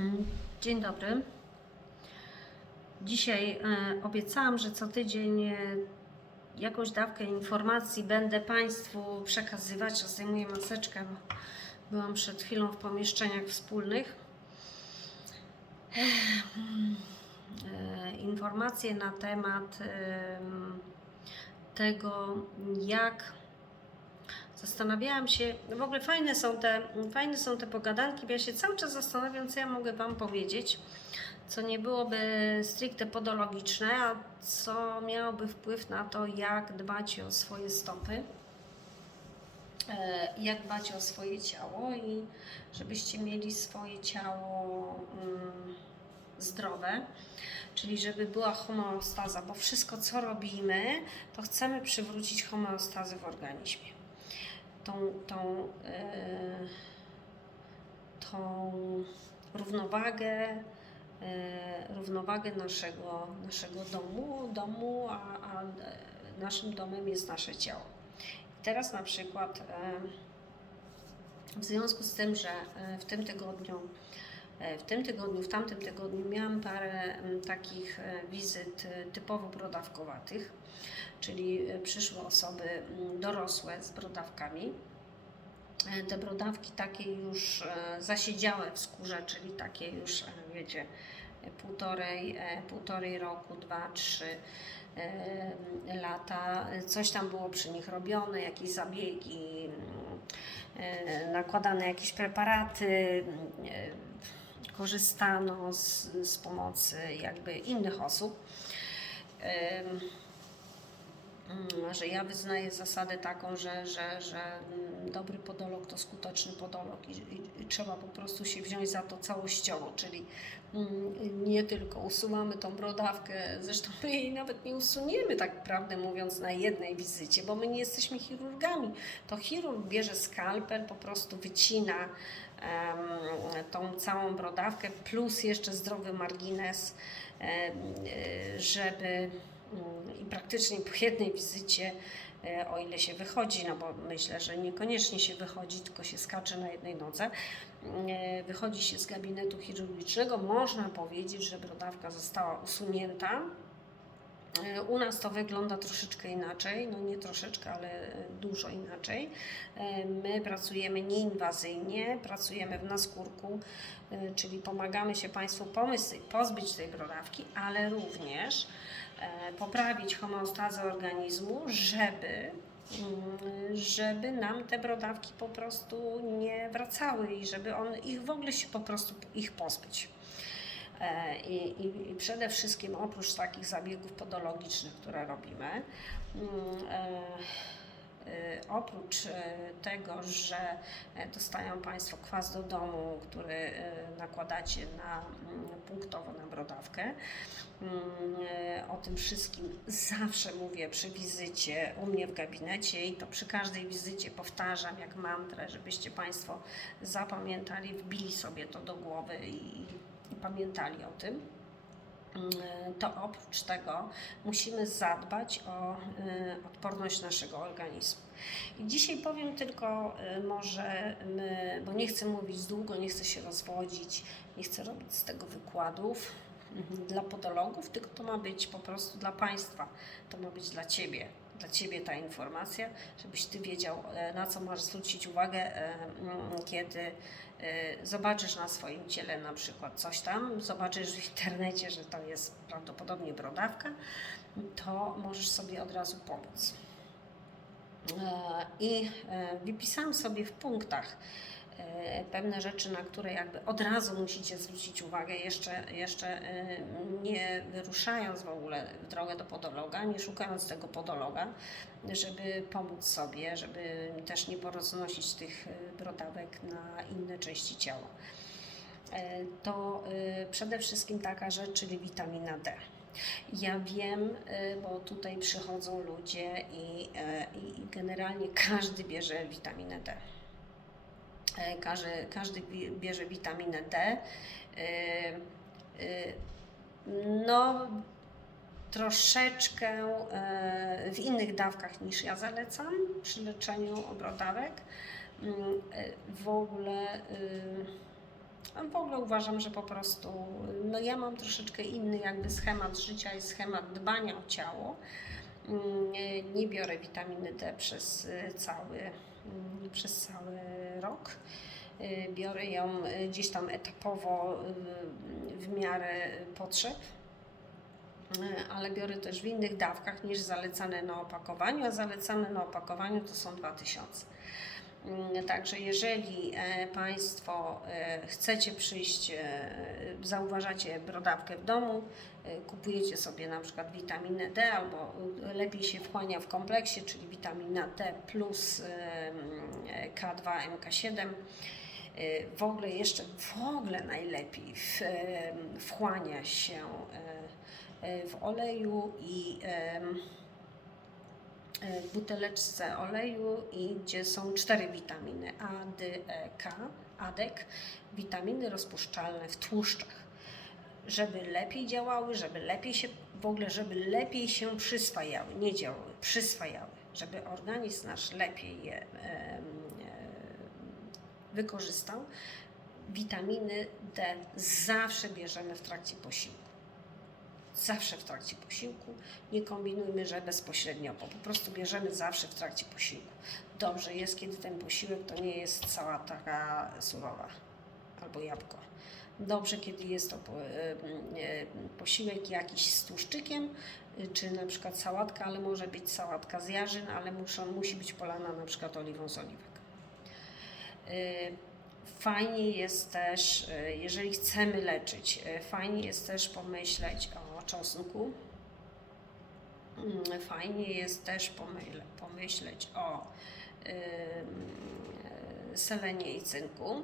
Mm, Dzień dobry. Dzisiaj e, obiecałam, że co tydzień e, jakąś dawkę informacji będę Państwu przekazywać. Zdejmuję maseczkę, bo byłam przed chwilą w pomieszczeniach wspólnych. E, Informacje na temat em, tego, jak Zastanawiałam się, no w ogóle fajne są, te, fajne są te pogadanki, bo ja się cały czas zastanawiam, co ja mogę Wam powiedzieć, co nie byłoby stricte podologiczne, a co miałoby wpływ na to, jak dbać o swoje stopy, e, jak dbać o swoje ciało i żebyście mieli swoje ciało mm, zdrowe, czyli żeby była homeostaza, bo wszystko co robimy, to chcemy przywrócić homeostazę w organizmie tą, tą, e, tą równowagę, e, równowagę naszego, naszego domu, domu a, a naszym domem jest nasze ciało. Teraz na przykład e, w związku z tym, że w tym tygodniu w tym tygodniu, w tamtym tygodniu miałam parę takich wizyt typowo brodawkowatych, czyli e, przyszły osoby m, dorosłe z brodawkami. E, Te brodawki takie już e, zasiedziałe w skórze, czyli takie już, wiecie, półtorej, półtorej roku, dwa, trzy lata. Coś tam było przy nich robione, jakieś zabiegi, mm, nakładane jakieś preparaty, korzystano z, z pomocy jakby innych osób. Mm, że ja wyznaję zasadę taką, że, że, że mm, dobry podolog to skuteczny podolog i, i, i trzeba po prostu się wziąć za to całościowo, czyli mm, nie tylko usuwamy tą brodawkę, zresztą my jej nawet nie usuniemy, tak prawdę mówiąc, na jednej wizycie, bo my nie jesteśmy chirurgami. To chirurg bierze skalpel, po prostu wycina tą całą brodawkę, plus jeszcze zdrowy margines, e, żeby i praktycznie po jednej wizycie, e, o ile się wychodzi, no bo myślę, że niekoniecznie się wychodzi, tylko się skacze na jednej nodze, e, wychodzi się z gabinetu chirurgicznego, można powiedzieć, że brodawka została usunięta. E, U nas to wygląda troszeczkę inaczej, no nie troszeczkę, ale dużo inaczej. My pracujemy nieinwazyjnie, pracujemy w naskórku, czyli pomagamy się Państwu pomysł, pozbyć tej brodawki, ale również poprawić homeostazę organizmu, żeby mm, żeby nam te brodawki po prostu nie wracały i żeby on ich w ogóle się po prostu ich pozbyć. E, I, i, I przede wszystkim oprócz takich zabiegów podologicznych, które robimy, mm, e, e, oprócz e, tego, że e, dostają Państwo kwas do domu, który e, nakładacie na, mm, punktowo na brodawkę, mm, e, o tym wszystkim zawsze mówię przy wizycie u mnie w gabinecie i to przy każdej wizycie powtarzam jak mantrę, żebyście Państwo zapamiętali, wbili sobie to do głowy i, i pamiętali o tym. Mm, To oprócz tego musimy zadbać o y, odporność naszego organizmu. I dzisiaj powiem tylko y, może, bo nie chcę mówić długo, nie chcę się rozwodzić, nie chcę robić z tego wykładów dla podologów, tylko to ma być po prostu dla Państwa, to ma być dla Ciebie, dla Ciebie ta informacja, żebyś Ty wiedział, e, na co masz zwrócić uwagę, e, mm, kiedy e, zobaczysz na swoim ciele na przykład coś tam, zobaczysz w internecie, że to jest prawdopodobnie brodawka, to możesz sobie od razu pomóc. I wypisałam sobie w punktach pewne rzeczy, na które jakby od razu musicie zwrócić uwagę, jeszcze, jeszcze e, nie wyruszając w ogóle w drogę do podologa, nie szukając tego podologa, żeby pomóc sobie, żeby też nie poroznosić tych e, brodawek na inne części ciała. E, To e, przede wszystkim taka rzecz, czyli witamina D. Ja wiem, bo tutaj przychodzą ludzie i, e, i generalnie każdy bierze witaminę D. E, Każdy, każdy bi- bierze witaminę D. Y, y, No, troszeczkę e, w innych dawkach niż ja zalecam przy leczeniu obrodawek. Mm, e, W ogóle w ogóle uważam, że po prostu, no ja mam troszeczkę inny jakby schemat życia i schemat dbania o ciało. Mm, Nie, biorę witaminy D przez cały, przez cały rok. Y, Biorę ją y, gdzieś tam etapowo y, w miarę potrzeb, ale biorę też w innych dawkach niż zalecane na opakowaniu, a zalecane na opakowaniu to są 2000. Mm, Także jeżeli e, Państwo e, chcecie przyjść, e, zauważacie brodawkę w domu, kupujecie sobie na przykład witaminę D albo lepiej się wchłania w kompleksie, czyli witamina D plus e, mm, K2, MK7. E, W ogóle jeszcze w ogóle najlepiej wchłania się w oleju i buteleczce oleju i gdzie są cztery witaminy A, D, E, K, ADEK, witaminy rozpuszczalne w tłuszczach, żeby lepiej działały, żeby lepiej się, w ogóle, żeby lepiej się przyswajały, nie działały, przyswajały, żeby organizm nasz lepiej je em, e, wykorzystał. Witaminy D zawsze bierzemy w trakcie posiłku zawsze w trakcie posiłku. Nie kombinujmy, że bezpośrednio, bo po prostu bierzemy zawsze w trakcie posiłku. Dobrze jest, kiedy ten posiłek to nie jest cała taka surowa albo jabłko. Dobrze, kiedy jest to e, posiłek jakiś z tłuszczykiem, e, czy na przykład sałatka, ale może być sałatka z jarzyn, ale muszą, musi być polana na przykład oliwą z oliwek. E, Fajnie jest też, jeżeli chcemy leczyć, fajnie jest też pomyśleć o czosnku. Mm, Fajnie jest też pomyśle, pomyśleć o e, selenie i cynku.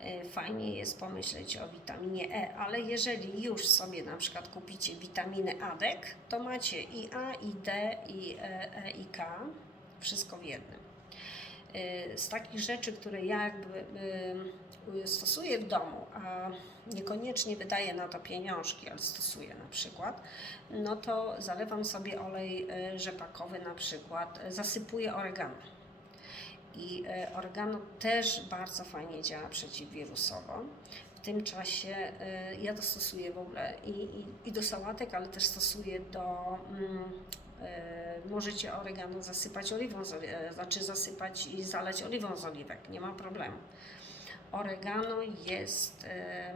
E, Fajnie jest pomyśleć o witaminie E, ale jeżeli już sobie na przykład kupicie witaminę ADEK, to macie i A, i D, i E, E i K, wszystko w jednym. Y, z takich rzeczy, które ja jakby y, stosuję w domu, a niekoniecznie wydaję na to pieniążki, ale stosuję na przykład, no to zalewam sobie olej y, rzepakowy na przykład, zasypuję oregano. I oregano też bardzo fajnie działa przeciwwirusowo. W tym czasie ja to stosuję w ogóle i, i, i do sałatek, ale też stosuję do mm, możecie oregano zasypać oliwą, z e, znaczy zasypać i zalać oliwą z oliwek, nie ma problemu. Oregano jest e,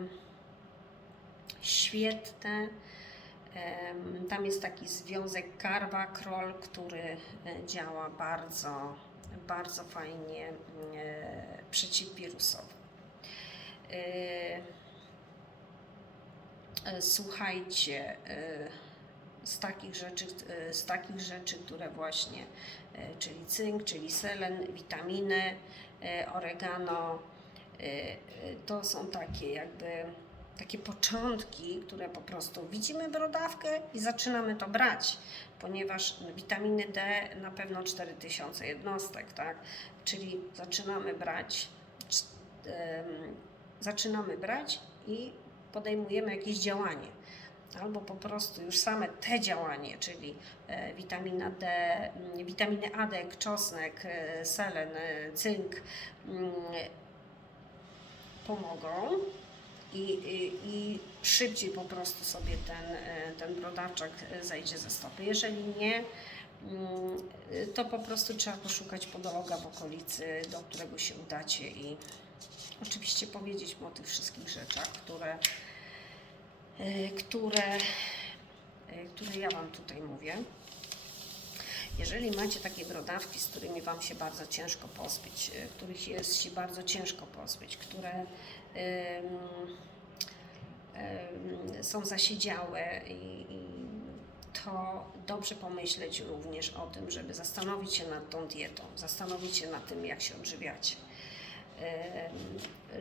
świetne. Tam jest taki związek karwa-krol, który e, działa bardzo, bardzo fajnie e, przeciwwirusowo. E, e, Słuchajcie, e, z takich rzeczy, e, z takich rzeczy, które właśnie, e, czyli cynk, czyli selen, witaminy, e, oregano, to są takie jakby takie początki, które po prostu widzimy brodawkę i zaczynamy to brać, ponieważ witaminy D na pewno 4000 jednostek, tak? Czyli zaczynamy brać, zaczynamy brać i podejmujemy jakieś działanie albo po prostu już same te działanie, czyli e, witamina D, mm, witaminy A, D, czosnek, e, selen, e, cynk mm, pomogą i, i, i szybciej po prostu sobie ten, ten brodawczak e, zejdzie ze stopy. Jeżeli nie, mm, to po prostu trzeba poszukać podologa w okolicy, do którego się udacie i oczywiście powiedzieć mu o tych wszystkich rzeczach, które które, e, które ja Wam tutaj mówię. Jeżeli macie takie brodawki, z którymi Wam się bardzo ciężko pozbyć, e, których jest się bardzo ciężko pozbyć, które są zasiedziałe i, to dobrze pomyśleć również o tym, żeby zastanowić się nad tą dietą, zastanowić się nad tym, jak się odżywiacie.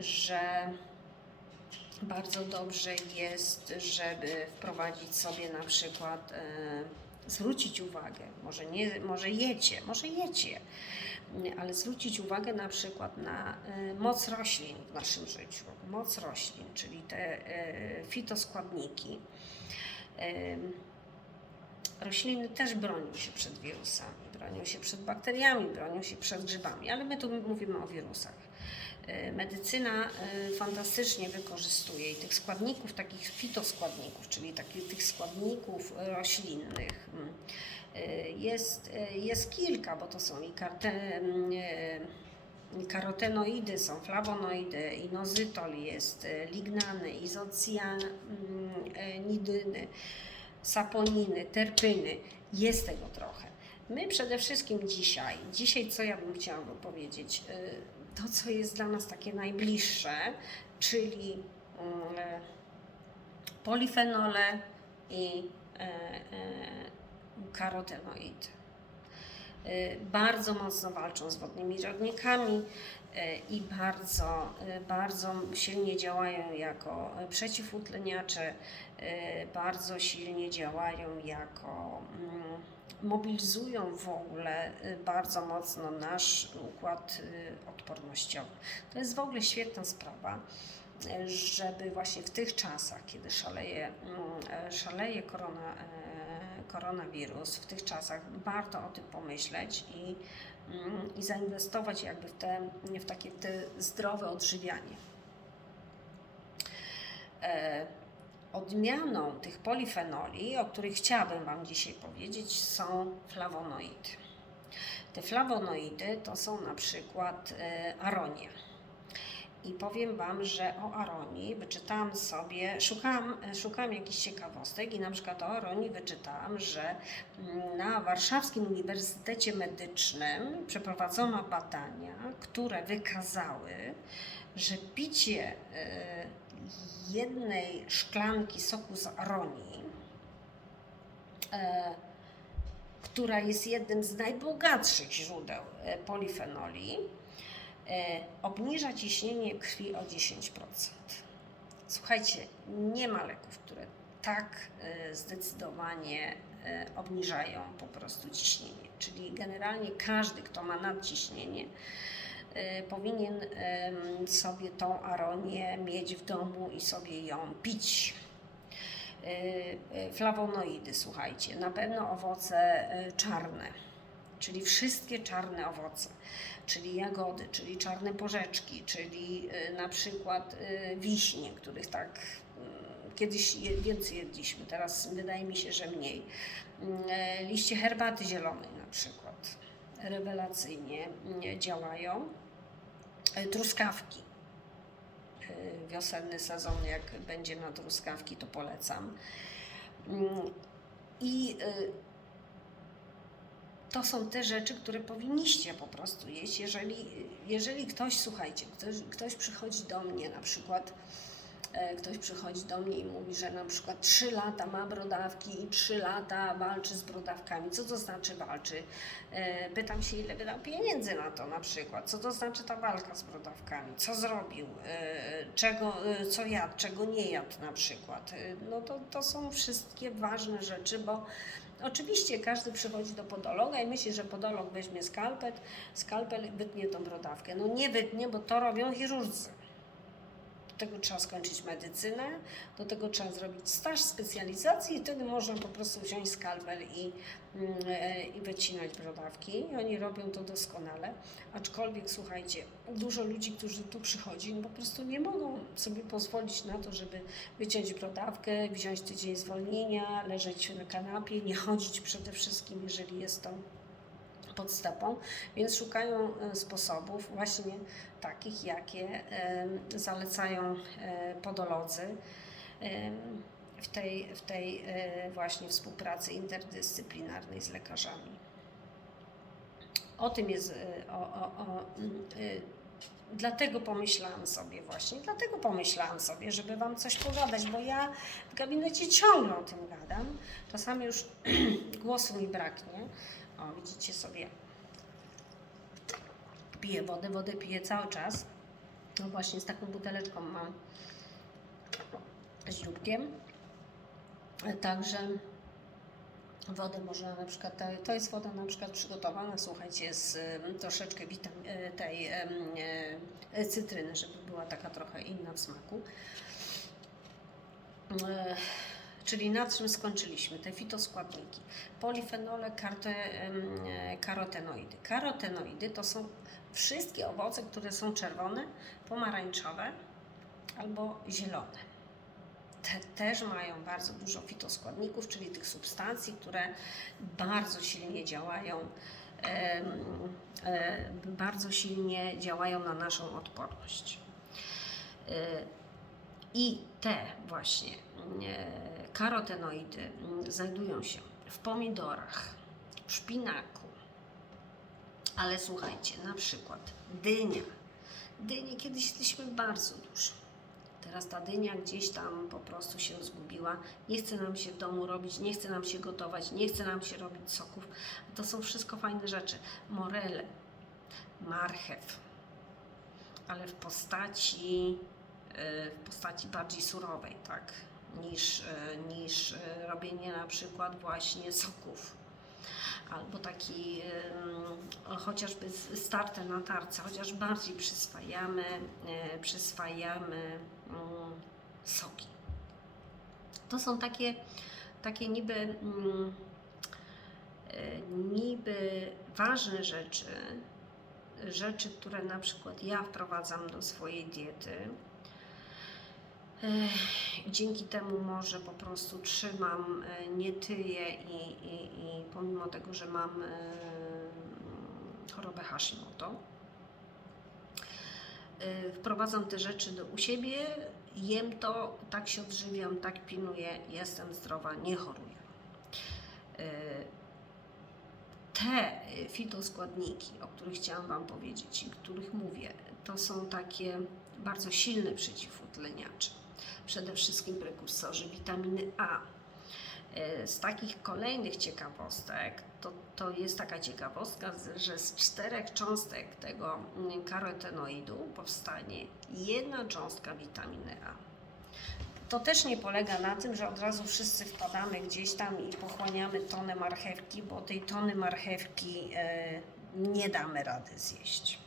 Że bardzo dobrze jest, żeby wprowadzić sobie na przykład, e, zwrócić uwagę, może, nie, może jecie, może jecie, ale zwrócić uwagę na przykład na e, moc roślin w naszym życiu. Moc roślin, czyli te e, fitoskładniki. Rośliny też bronią się przed wirusami, bronią się przed bakteriami, bronią się przed grzybami, ale my tu mówimy o wirusach. E, Medycyna e, fantastycznie wykorzystuje i tych składników, takich fitoskładników, czyli takich tych składników roślinnych. mm, e, Jest, jest kilka, bo to są i karte, mm, karotenoidy, są flawonoidy, inozytol jest, lignany, izocjanidyny, saponiny, terpyny. Jest tego trochę. My przede wszystkim dzisiaj, dzisiaj co ja bym chciała powiedzieć, to co jest dla nas takie najbliższe, czyli mm, polifenole i e, e, karotenoidy. Bardzo mocno walczą z wodnymi rodnikami i bardzo, y, bardzo silnie działają jako przeciwutleniacze, y, bardzo silnie działają jako mm, mobilizują w ogóle bardzo mocno nasz układ odpornościowy. To jest w ogóle świetna sprawa, żeby właśnie w tych czasach, kiedy szaleje, mm, e, szaleje korona, e, koronawirus, w tych czasach warto o tym pomyśleć i, i zainwestować jakby w, te, w takie te zdrowe odżywianie. E, Odmianą tych polifenoli, o których chciałabym Wam dzisiaj powiedzieć, są flawonoidy. Te flawonoidy to są na przykład e, aronia. I powiem Wam, że o aronii wyczytałam sobie, szukałam, szukałam jakichś ciekawostek i na przykład o aronii wyczytałam, że mm, na Warszawskim Uniwersytecie Medycznym przeprowadzono badania, które wykazały, że picie e, jednej szklanki soku z aronii, e, która jest jednym z najbogatszych źródeł e, polifenoli, obniża ciśnienie krwi o 10%. Słuchajcie, nie ma leków, które tak e, zdecydowanie e, obniżają po prostu ciśnienie. Czyli generalnie każdy, kto ma nadciśnienie, e, powinien sobie tą aronię mieć w domu i sobie ją pić. E, e, Flawonoidy, słuchajcie, na pewno owoce e, czarne, czyli wszystkie czarne owoce, czyli jagody, czyli czarne porzeczki, czyli e, na przykład e, wiśnie, których tak mm, kiedyś więcej jedliśmy, teraz wydaje mi się, że mniej. Liście herbaty zielonej na przykład rewelacyjnie działają. Truskawki. Wiosenny sezon, jak będzie na truskawki, to polecam. Mm, I to są te rzeczy, które powinniście po prostu jeść. Jeżeli, jeżeli ktoś, słuchajcie, ktoś, ktoś przychodzi do mnie, na przykład e, ktoś przychodzi do mnie i mówi, że na przykład 3 lata ma brodawki i 3 lata walczy z brodawkami. Co to znaczy walczy? E, Pytam się, ile wydał pieniędzy na to na przykład. Co to znaczy ta walka z brodawkami? Co zrobił? E, Czego, co jadł, czego nie jadł na przykład? No to, to są wszystkie ważne rzeczy, bo Oczywiście każdy przychodzi do podologa i myśli, że podolog weźmie skalpel, skalpel wytnie tą brodawkę. No nie wytnie, bo to robią chirurdzy. Tego trzeba skończyć medycynę, do tego trzeba zrobić staż specjalizacji i wtedy można po prostu wziąć skalpel i, mm, e, i wycinać brodawki. I oni robią to doskonale. Aczkolwiek słuchajcie, dużo ludzi, którzy tu przychodzi, no po prostu nie mogą sobie pozwolić na to, żeby wyciąć brodawkę, wziąć tydzień zwolnienia, leżeć na kanapie, nie chodzić przede wszystkim, jeżeli jest to podstawą, więc szukają e, sposobów właśnie takich, jakie zalecają e, podolodzy w tej, w tej e, właśnie współpracy interdyscyplinarnej z lekarzami. O tym jest, o, o, o, dlatego pomyślałam sobie właśnie, dlatego pomyślałam sobie, żeby Wam coś pogadać, bo ja w gabinecie ciągle o tym gadam, czasami już głosu mi braknie. O, widzicie sobie, piję wodę, wodę piję cały czas. No właśnie z taką buteleczką mam. E, Także wodę można na przykład, to- jest woda na przykład przygotowana, słuchajcie, z troszeczkę witam, e, tej e, cytryny, żeby była taka trochę inna w smaku. Czyli na czym skończyliśmy? Te fitoskładniki. Polifenole, karte, e, karotenoidy. Karotenoidy to są wszystkie owoce, które są czerwone, pomarańczowe albo zielone. Te też mają bardzo dużo fitoskładników, czyli tych substancji, które bardzo silnie działają, e, bardzo silnie działają na naszą odporność. E, I te właśnie karotenoidy mm, znajdują się w pomidorach, w szpinaku, ale słuchajcie, na przykład dynia. Dyni kiedyś jedliśmy bardzo dużo. Teraz ta dynia gdzieś tam po prostu się zgubiła. Nie chce nam się w domu robić, nie chce nam się gotować, nie chce nam się robić soków. To są wszystko fajne rzeczy. Morele, marchew, ale w postaci, e, w postaci bardziej surowej, tak? Niż, e, niż e, robienie na przykład właśnie soków albo taki chociażby starte na tarce, chociaż bardziej przyswajamy, e, przyswajamy mm, soki. To są takie, takie niby, mm, niby ważne rzeczy, rzeczy, które na przykład ja wprowadzam do swojej diety. Dzięki temu może po prostu trzymam, e, nie tyję i, i, i pomimo tego, że mam e, chorobę Hashimoto, e, wprowadzam te rzeczy do, u siebie, jem to, tak się odżywiam, tak pilnuję, jestem zdrowa, nie choruję. Te fitoskładniki, o których chciałam Wam powiedzieć i których mówię, to są takie bardzo silne przeciwutleniacze przede wszystkim prekursorzy witaminy A. E, Z takich kolejnych ciekawostek, to, to jest taka ciekawostka, że z czterech cząstek tego mm, karotenoidu powstanie jedna cząstka witaminy A. To też nie polega na tym, że od razu wszyscy wpadamy gdzieś tam i pochłaniamy tonę marchewki, bo tej tony marchewki e, nie damy rady zjeść.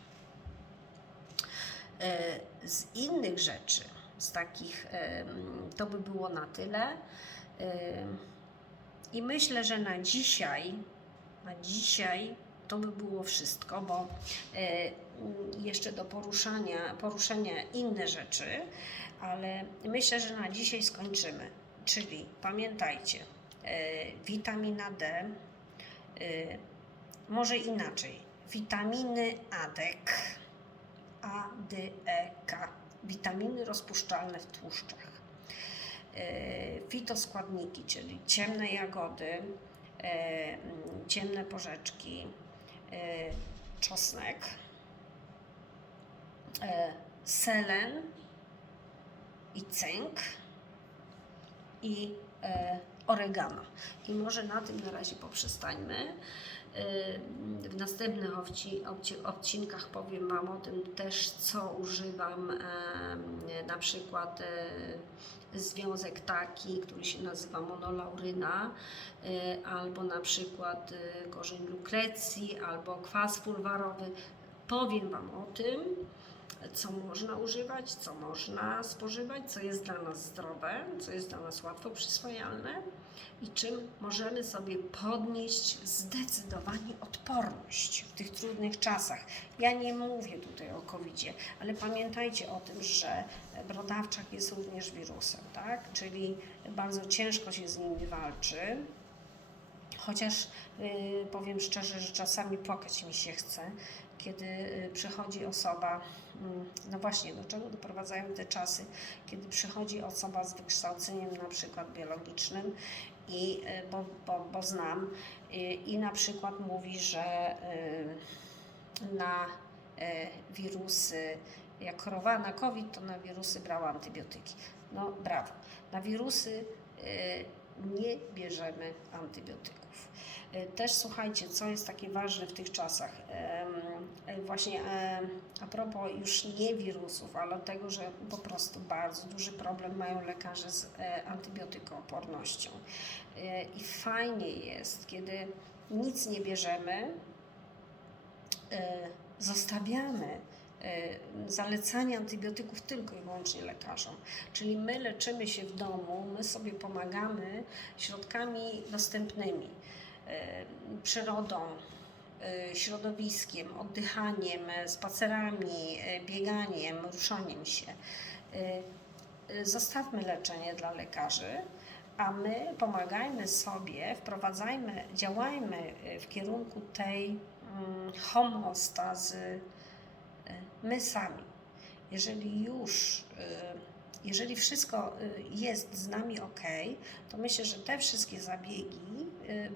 E, Z innych rzeczy, z takich, to by było na tyle. I myślę, że na dzisiaj, na dzisiaj to by było wszystko, bo e, jeszcze do poruszania, poruszenia inne rzeczy, ale myślę, że na dzisiaj skończymy. Czyli pamiętajcie, e, witamina D, e, może inaczej, witaminy ADEK, a, D, E, K. Witaminy rozpuszczalne w tłuszczach. E, Fitoskładniki, czyli ciemne jagody, e, ciemne porzeczki, e, czosnek, selen i cynk i oregano. I może na tym na razie poprzestańmy. Y, W następnych odci- odci- odcinkach powiem Wam o tym też, co używam, na przykład e, związek taki, który się nazywa monolauryna, e, albo na przykład korzeń lukrecji, albo kwas fulwarowy. Powiem Wam o tym, co można używać, co można spożywać, co jest dla nas zdrowe, co jest dla nas łatwo przyswajalne i czym możemy sobie podnieść zdecydowanie odporność w tych trudnych czasach. Ja nie mówię tutaj o COVID-zie, ale pamiętajcie o tym, że brodawczak jest również wirusem, tak? Czyli bardzo ciężko się z nimi walczy. Chociaż y, powiem szczerze, że czasami płakać mi się chce, kiedy y, przychodzi osoba, mm, no właśnie, do czego doprowadzają te czasy, kiedy przychodzi osoba z wykształceniem na przykład biologicznym i y, bo, bo, bo znam y, i na przykład mówi, że na wirusy, jak chorowała na COVID, to na wirusy brała antybiotyki. No brawo. Na wirusy nie bierzemy antybiotyków. Y, Też słuchajcie, co jest takie ważne w tych czasach. Em, e, Właśnie a propos już nie wirusów, ale tego, że po prostu bardzo duży problem mają lekarze z e, antybiotykoopornością. E, I fajnie jest, kiedy nic nie bierzemy, e, zostawiamy e, zalecanie antybiotyków tylko i wyłącznie lekarzom. Czyli my leczymy się w domu, my sobie pomagamy środkami dostępnymi, e, przyrodą, e, środowiskiem, oddychaniem, e, spacerami, e, bieganiem, ruszaniem się. E, e, Zostawmy leczenie dla lekarzy, a my pomagajmy sobie, wprowadzajmy, działajmy e, w kierunku tej mm, homeostazy e, my sami. Jeżeli już, e, jeżeli wszystko e, jest z nami ok, to myślę, że te wszystkie zabiegi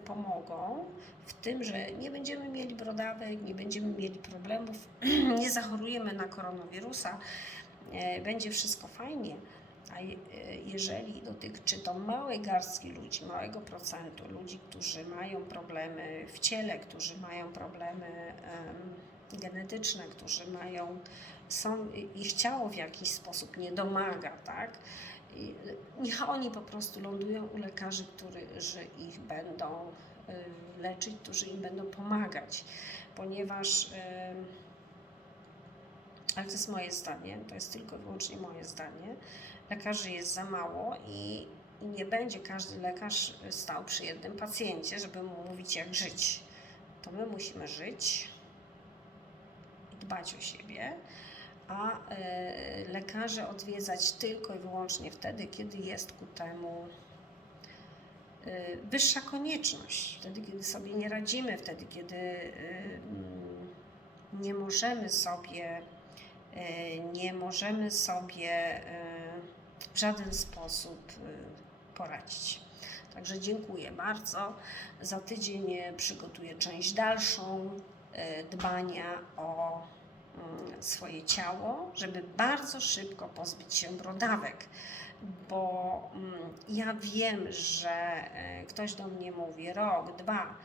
pomogą w tym, że nie będziemy mieli brodawek, nie będziemy mieli problemów, nie zachorujemy na koronawirusa, będzie wszystko fajnie. A je- jeżeli dotyczy to małej garstki ludzi, małego procentu ludzi, którzy mają problemy w ciele, którzy mają problemy em, genetyczne, którzy mają, są, ich ciało w jakiś sposób nie domaga, tak? Niech oni po prostu lądują u lekarzy, którzy ich będą y, leczyć, którzy im będą pomagać, ponieważ em, ale to jest moje zdanie, to jest tylko i wyłącznie moje zdanie. Lekarzy jest za mało i, i nie będzie każdy lekarz stał przy jednym pacjencie, żeby mu mówić, jak żyć. To my musimy żyć dbać o siebie, a e, lekarze odwiedzać tylko i wyłącznie wtedy, kiedy jest ku temu e, wyższa konieczność, wtedy, kiedy sobie nie radzimy, wtedy, kiedy e, nie możemy sobie nie możemy sobie w żaden sposób poradzić. Także dziękuję bardzo. Za tydzień przygotuję część dalszą dbania o swoje ciało, żeby bardzo szybko pozbyć się brodawek. Bo mm, ja wiem, że e, ktoś do mnie mówi rok, dwa.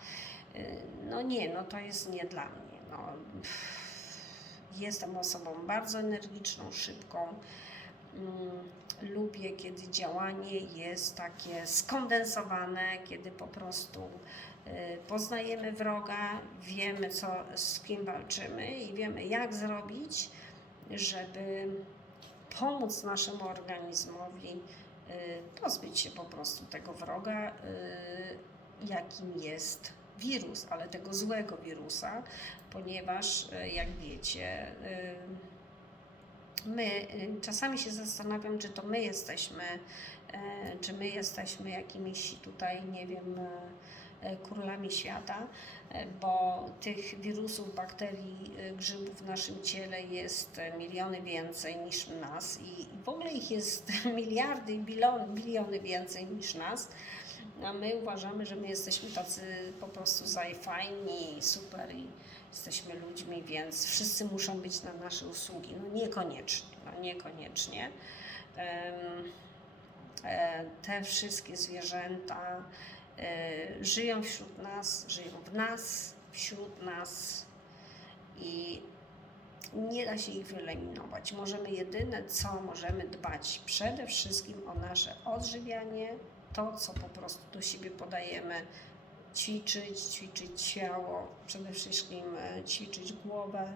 E, No nie, no to jest nie dla mnie. No, Jestem osobą bardzo energiczną, szybką. Mm, Lubię, kiedy działanie jest takie skondensowane, kiedy po prostu poznajemy wroga, wiemy, co, z kim walczymy i wiemy, jak zrobić, żeby pomóc naszemu organizmowi y, pozbyć się po prostu tego wroga, y, jakim jest wirus, ale tego złego wirusa, ponieważ, y, jak wiecie, y, my y, czasami się zastanawiam, czy to my jesteśmy, czy my jesteśmy jakimiś tutaj, nie wiem, królami świata, e, bo tych wirusów, bakterii, e, grzybów w naszym ciele jest e, miliony więcej niż nas i w ogóle ich jest miliardy i biliony, więcej niż nas. A my uważamy, że my jesteśmy tacy po prostu zajfajni i super i jesteśmy ludźmi, więc wszyscy muszą być na nasze usługi. No niekoniecznie, no niekoniecznie. Te wszystkie zwierzęta żyją wśród nas, żyją w nas, wśród nas i nie da się ich wyeliminować. Możemy jedyne, co możemy dbać przede wszystkim o nasze odżywianie, to, co po prostu do siebie podajemy, ćwiczyć, ćwiczyć ciało, przede wszystkim e, ćwiczyć głowę,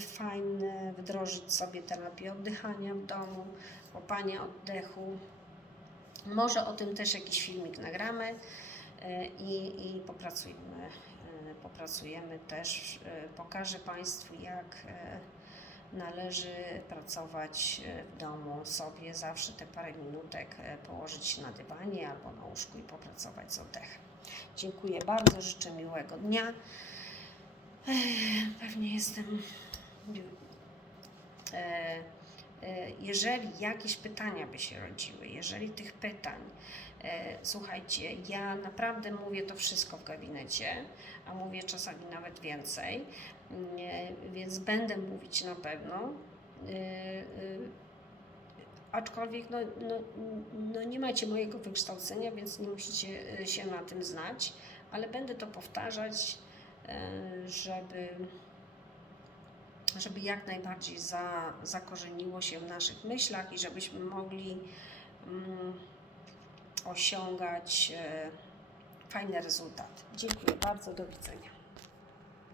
fajne, wdrożyć sobie terapię oddychania w domu, łapania oddechu. Może o tym też jakiś filmik nagramy e, i, i popracujemy, e, popracujemy też. e, Pokażę Państwu, jak należy pracować w domu sobie, zawsze te parę minutek położyć się na dywanie albo na łóżku i popracować z oddechem. Dziękuję bardzo, życzę miłego dnia. Pewnie jestem. E, e, Jeżeli jakieś pytania by się rodziły, jeżeli tych pytań, e, słuchajcie, ja naprawdę mówię to wszystko w gabinecie, a mówię czasami nawet więcej, nie, więc będę mówić na pewno. E, e, Aczkolwiek no, no, no nie macie mojego wykształcenia, więc nie musicie e, się na tym znać, ale będę to powtarzać, e, żeby, żeby jak najbardziej za, zakorzeniło się w naszych myślach i żebyśmy mogli mm, osiągać e, fajne rezultaty. Dziękuję bardzo, do widzenia.